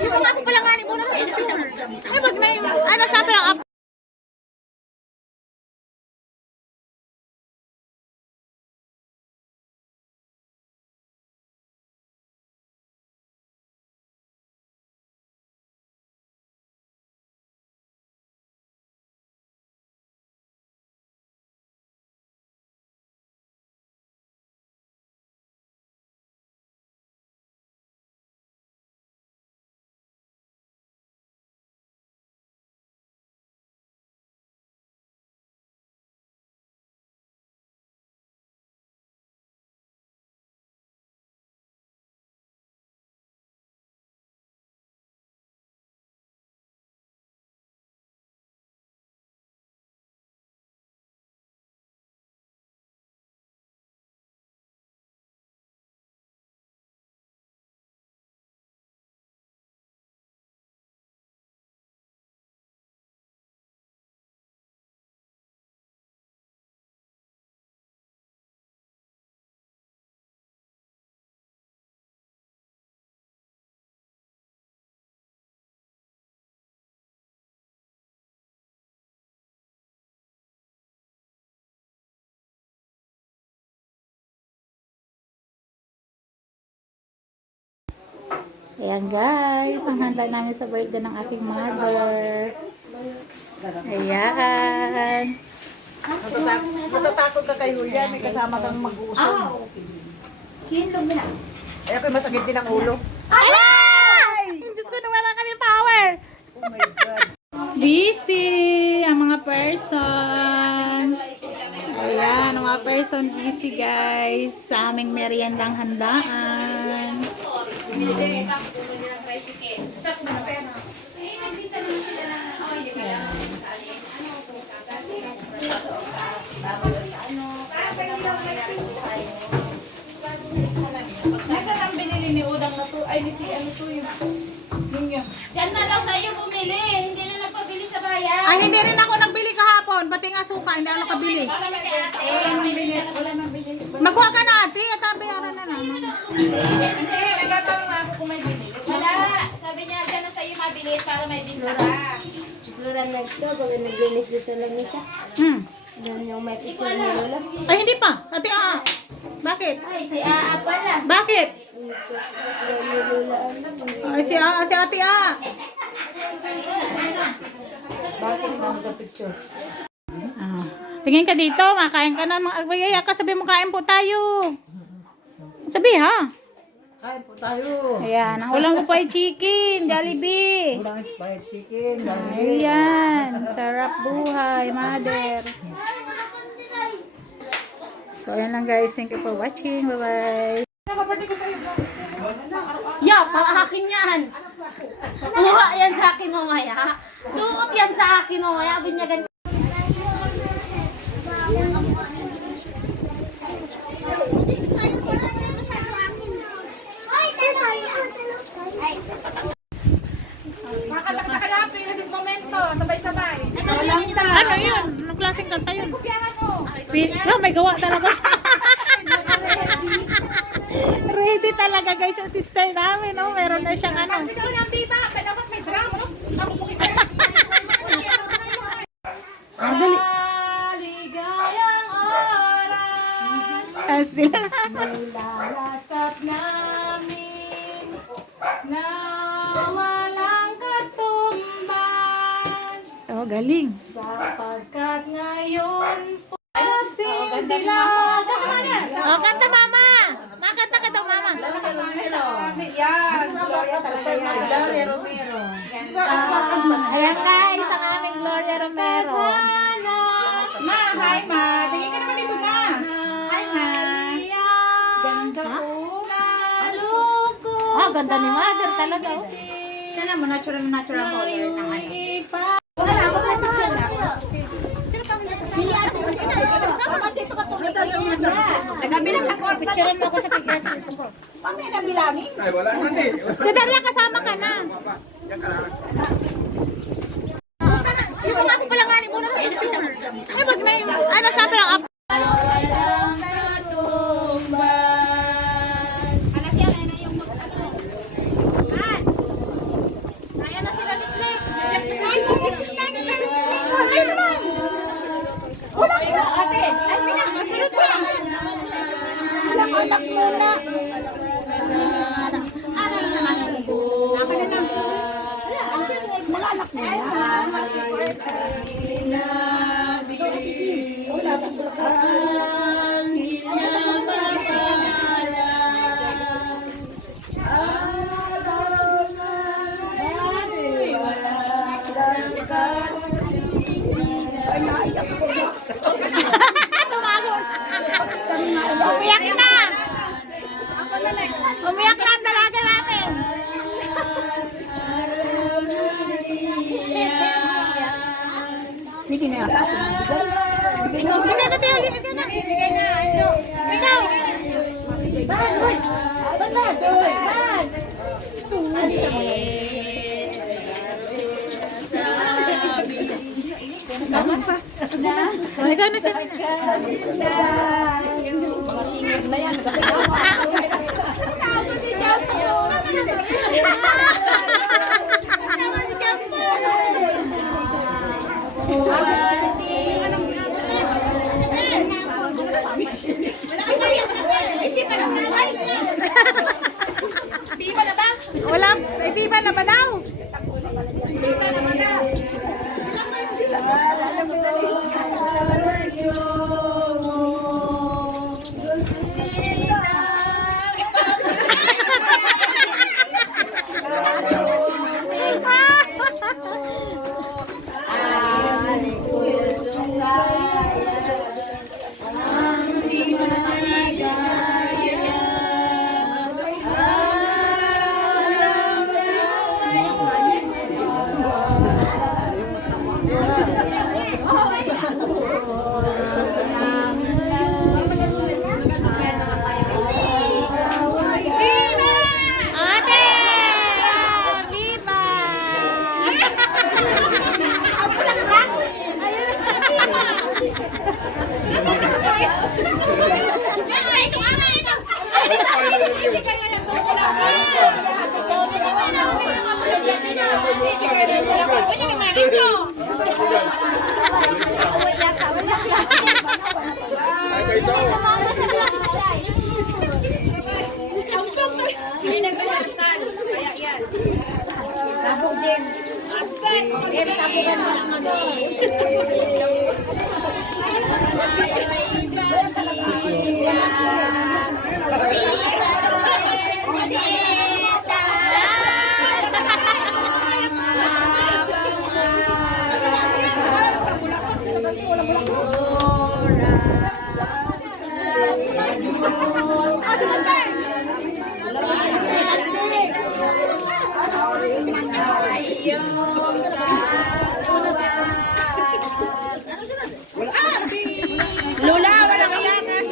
Yung ako pala nga ni muna. Ay, wag na yung, ano sabi lang, ayan guys, ang handa namin sa birthday ng aking mother. Ayan. Natatakot ka kay Julia, may kasama kang mag-uusong. Sino na? Ay, ako'y masakit din ang ulo. Ay! Diyos ko, nawala kami power. Oh my God. Busy ang mga person. Ayan, ang mga person busy guys sa aming meriendang handaan. Nasaan ang binili ni Udang na to? Ay, ni si ano to yung ninyo. Diyan na daw sa'yo bumili. Hindi na nagpabili sa bayan. Ay, hindi rin ako nagbili kahapon. Bating asuka, hindi ako nakabili. Wala nang bili. Wala nang bili. Magkuha ka na ate at bayaran na naman. Kasi nagtatanong ako kung may bili. Wala. Sabi niya, diyan na sa'yo mabili para may binta ka. Flora nagto, pag naglinis doon sa lamisa. Doon yung may picture ni Lola. Ay, hindi pa. Ate bakit? Ay, si Aa pala. Bakit? Doon ni Lola ano. Ay, si ate Bakit na mag-picture? Tingin ka dito, makain ka na. Magayaya ka, sabi mo kain po tayo. Sabi ha. Kain po tayo. Ayan, ang ulam ko po ay chicken, Jollibee. Ulang fried chicken. Ayan, sarap buhay, mother. So, ayan lang guys. Thank you for watching. Bye-bye. Ya, para akin yan. Kuha yan sa akin mamaya. Suot yan sa akin mamaya. Binyagan. Nakakalapin, this is momento. Sabay-sabay. Ano yun? Anong klaseng kanta yun? May gawa talaga siya. Ready talaga guys yung sister namin. No? Meron na siyang ano. Sigaw ng diba. Dapat may drum. Dali. Maligayang oras. As nila. Nilalasap namin na walang katumbas. Oh, galing. Sapagkat ngayon po kasing dilaw. Oh, kanta mama. Makanta ka daw mama. Yan. Gloria Romero. Ayan guys, ang aming Gloria Romero. Ma, hi ma. Tingin ka naman dito ma. Hi ma. Ganda ko. Ah, ganda ni mother talaga. Oh. Kaya mo, natural color ng ano. Nagabilang ako, picturean mo ako sa piglas. Paano yan ang bilangin? Si Daria, kasama ka na. Yung ako pala nga ni muna. Ay, wag na yung, ano sabi lang, Walang katumbas. Alas yan, ay na yung Oh, ikaw na kami na. Wala, may pipa na ba daw? Ate! Viva! Lola, walang iyakan.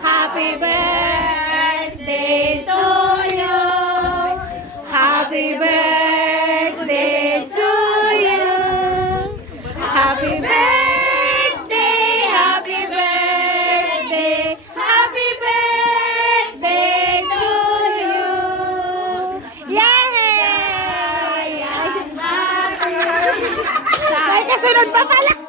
Happy birthday to you. Happy birthday to you. Happy birthday, happy birthday, happy birthday to you. Yay! May kasunod pa pala.